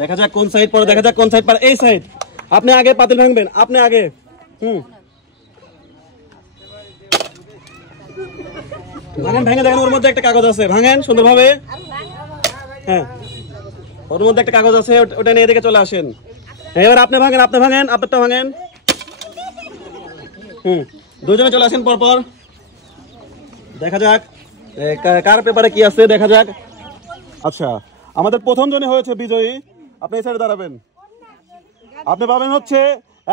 দেখা যাক কোন সাইড পড়ে, দেখা যাক কোন সাইড পড়ে। এই সাইড। আপনি আগে পাতিল ভাঙবেন, আপনি আগে। ভাঙেন, ভেঙে দেখেন ওর মধ্যে একটা কাগজ আছে, ভাঙেন সুন্দরভাবে। হ্যাঁ, ওর মধ্যে একটা কাগজ আছে, ওটা নিয়ে এদিকে চলে আসেন। এবার আপনি ভাঙেন, আপনি ভাঙেন, আপনারটা ভাঙেন। দুজনে চলে আসেন পরপর। দেখা যাক কার পেপারে কি আছে, দেখা যাক। আচ্ছা, আমাদের প্রথম জনে হয়েছে বিজয়ী। আপনি এই সাইডে দাঁড়াবেন। আপনি পাবেন হচ্ছে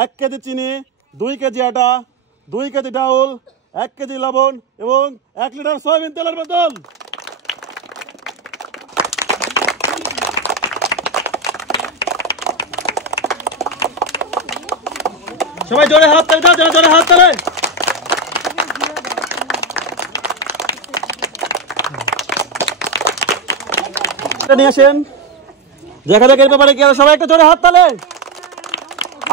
1 কেজি চিনি, 2 কেজি আটা, 2 কেজি ডাউল, 1 কেজি লবণ এবং 1 লিটার সয়াবিন তেলের বোতল। সবাই জোরে হাত তালে দাও, জোরে হাত তালে। নিয়ে আসেন, দেখা যাক এর ব্যাপারে কি আছে। সবাই একটা জোরে হাত তালে।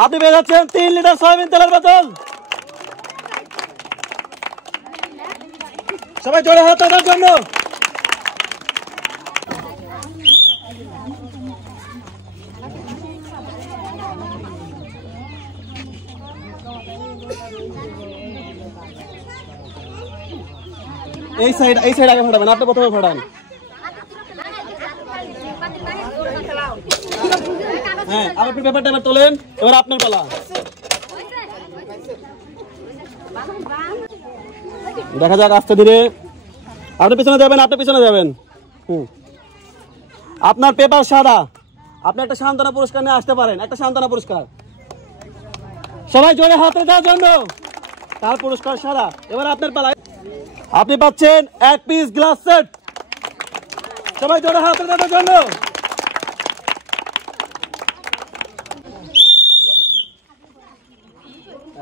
আপনি পেয়ে যাচ্ছেন 3 লিটার সয়াবিন তেলের বোতল। সবাই জোরে হাত তালার জন্য। এই সাইড আগে ফাটাবেন, আপনি প্রথমে ফাটান। হ্যাঁ, আপনি পেপারটা এবার তোলেন, এবার আপনার পালা। দেখা যাক আস্তে ধীরে। আপনি পিছনে যাবেন, আপনি পিছনে যাবেন। আপনার পেপার সাদা, আপনি একটা সান্ত্বনা পুরস্কার নিয়ে আসতে পারেন, একটা সান্ত্বনা পুরস্কার। সবাই জোরে হাতে দেওয়ার জন্য। তার পুরস্কার সাদা। এবার আপনার পালা। আপনি পাচ্ছেন 1 পিস গ্লাস সেট। সবাই জোরে হাতে দেওয়ার জন্য।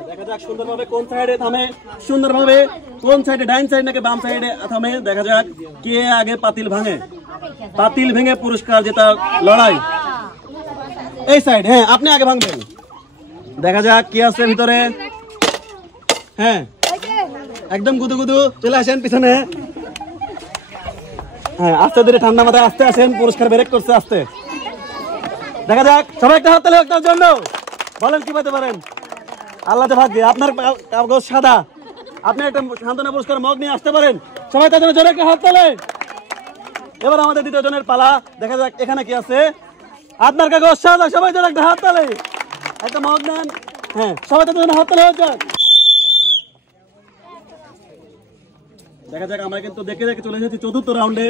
দেখা যাক সুন্দরভাবে কোন সাইডে থামে, সুন্দরভাবে কোন সাইডে, ডাইন সাইড নাকি বাম সাইডে থামে। দেখা যাক কে আগে পাতিল ভাঙে। পাতিল ভেঙে পুরস্কার জেতা লড়াই এই সাইড। হ্যাঁ, আপনি আগে ভাঙবেন। দেখা যাক কি আছে ভিতরে। হ্যাঁ, একদম গুদু গুদু। চলে আসেন পিছনে। হ্যাঁ, আস্তে ধীরে ঠান্ডা মাথায় আস্তে আসেন। পুরস্কার ব্রেক করছে আস্তে। দেখা যাক, সবাই একটা হাত তালি একটার জন্য। বলেন কি পেতে পারেন। আল্লাহতে ভাগ্যে। আপনার কাগজ সাদা, আপনি একটা সান্ত্বনা পুরস্কার মগ নিয়ে আসতে পারেন। সবাই তার জন্য জোরে একটা হাত তালে। এবার আমাদের দ্বিতীয় জনের পালা। দেখা যাক এখানে কি আছে। আপনার কাগজ সাদা, সবাই জোরে একটা হাত তালে। একটা মগ নেন। হ্যাঁ, সবাই তার জন্য হাত তালে হয়ে যাক। দেখা যাক, আমরা কিন্তু দেখে দেখে চলে এসেছি চতুর্থ রাউন্ডে।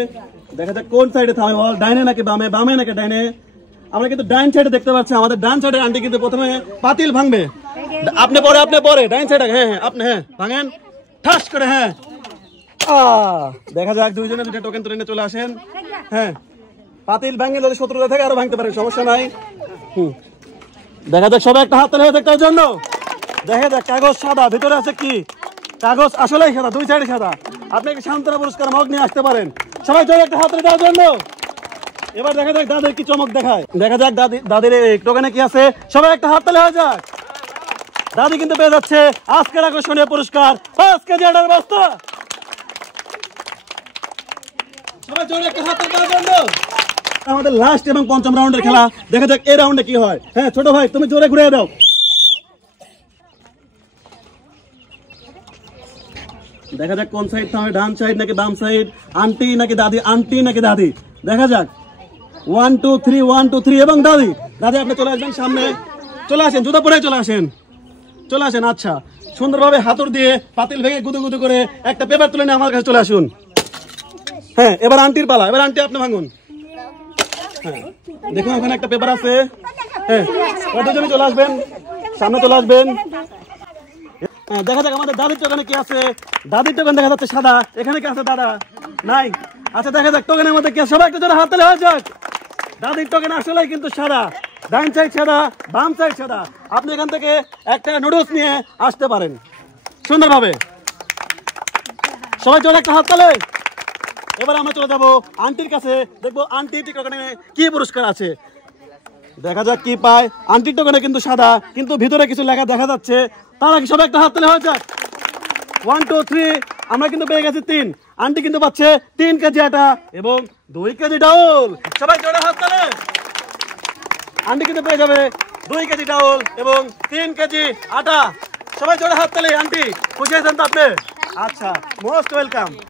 দেখা যাক কোন সাইডে থামে বল, ডাইনে নাকি বামে, বামে নাকি ডাইনে। আমরা কিন্তু ডাইন সাইডে দেখতে পাচ্ছি। আমাদের ডান সাইডে আন্টি কিন্তু প্রথমে পাতিল ভাঙবে। আপনি পরে ডাইন সাইডে। হ্যাঁ হ্যাঁ, আপনি হ্যাঁ ভাঙেন ঠাস করে। হ্যাঁ, দেখা যাক দুইজনে দুটো টোকেন তুলে নিয়ে চলে আসেন। হ্যাঁ, পাতিল ভাঙে যদি শত্রুতা থেকে আরো ভাঙতে পারে, সমস্যা নাই। দেখা যাক, সবাই একটা হাত তালি হয়ে দেখার জন্য। দেখা যাক কাগজ সাদা, ভিতরে আছে কি। কাগজ আসলেই সাদা, দুই সাইডে সাদা। আপনি একটা সান্ত্বনা পুরস্কার মগ নিয়ে আসতে পারেন। সবাই জোরে একটা হাত তালি দেওয়ার জন্য। এবার দেখা যাক দাদের কি চমক দেখায়। দেখা যাক দাদির টোকেনে কি আছে। সবাই একটা হাত তালি হয়ে যাক। দাদি কিন্তু পেয়ে যাচ্ছে আজকের আকর্ষণীয় পুরস্কার 5 কেজি আটার বস্তা। সবাই জোরে একটা হাত তালি দেওয়ার জন্য। আমাদের লাস্ট এবং পঞ্চম রাউন্ডের খেলা। দেখা যাক এই রাউন্ডে কি হয়। হ্যাঁ, ছোট ভাই তুমি জোরে ঘুরে দাও। দেখা যাক কোন সাইড থামে, ডান সাইড নাকি বাম সাইড, আন্টি নাকি দাদি, আন্টি নাকি দাদি। দেখা যাক 1 2 3 1 2 3 এবং দাদি। দাদি আপনি চলে আসবেন সামনে। চলে আসেন, জুতা পরে চলে আসেন, চলে আসেন। আচ্ছা, সুন্দরভাবে হাতুড় দিয়ে পাতিল ভেঙে গুদু গুদু করে একটা পেপার তুলে নিয়ে আমার কাছে চলে আসুন। হ্যাঁ, এবার আন্টির পালা। এবার আন্টি আপনি ভাঙুন। হ্যাঁ, দেখুন ওখানে একটা পেপার আছে। হ্যাঁ, দুজনে চলে আসবেন, সামনে চলে আসবেন। হ্যাঁ, দেখা যাক আমাদের দাদির টোকেনে কি আছে। দাদির টোকেন দেখা যাচ্ছে সাদা। এখানে কি আছে দাদা? নাই। আচ্ছা, দেখা যাক টোকেনের মধ্যে কি আছে। সবাই একটা জোরে হাত তালি হয়ে যাক। দাদির টোকেন আসলেই কিন্তু সাদা, ডাইন সাইড সাদা, বাম সাইড সাদা। আপনি এখান থেকে একটা নুডলস নিয়ে আসতে পারেন সুন্দরভাবে। সবাই জোরে একটা হাত তালি। এবার আমরা চলে যাবো আন্টির কাছে, দেখবো আন্টির টোকেনে কি পুরস্কার আছে। দেখা যাক কি পায়। আন্টির টোকেনে কিন্তু সাদা, কিন্তু ভিতরে কিছু লেখা দেখা যাচ্ছে। তার আগে সবাই একটা হাত তালি হয়ে যাক। 1 2 3 আমরা কিন্তু পেয়ে গেছি 3। আন্টি কিন্তু পাচ্ছে 3 কেজি আটা এবং 2 কেজি ডাউল। সবাই জোরে হাত তালে। আন্টি কিন্তু পেয়ে যাবে 2 কেজি ডাউল এবং 3 কেজি আটা। সবাই জোরে হাত তালে। আন্টি খুশি হয়েছেন তো আপনি? আচ্ছা, মোস্ট ওয়েলকাম।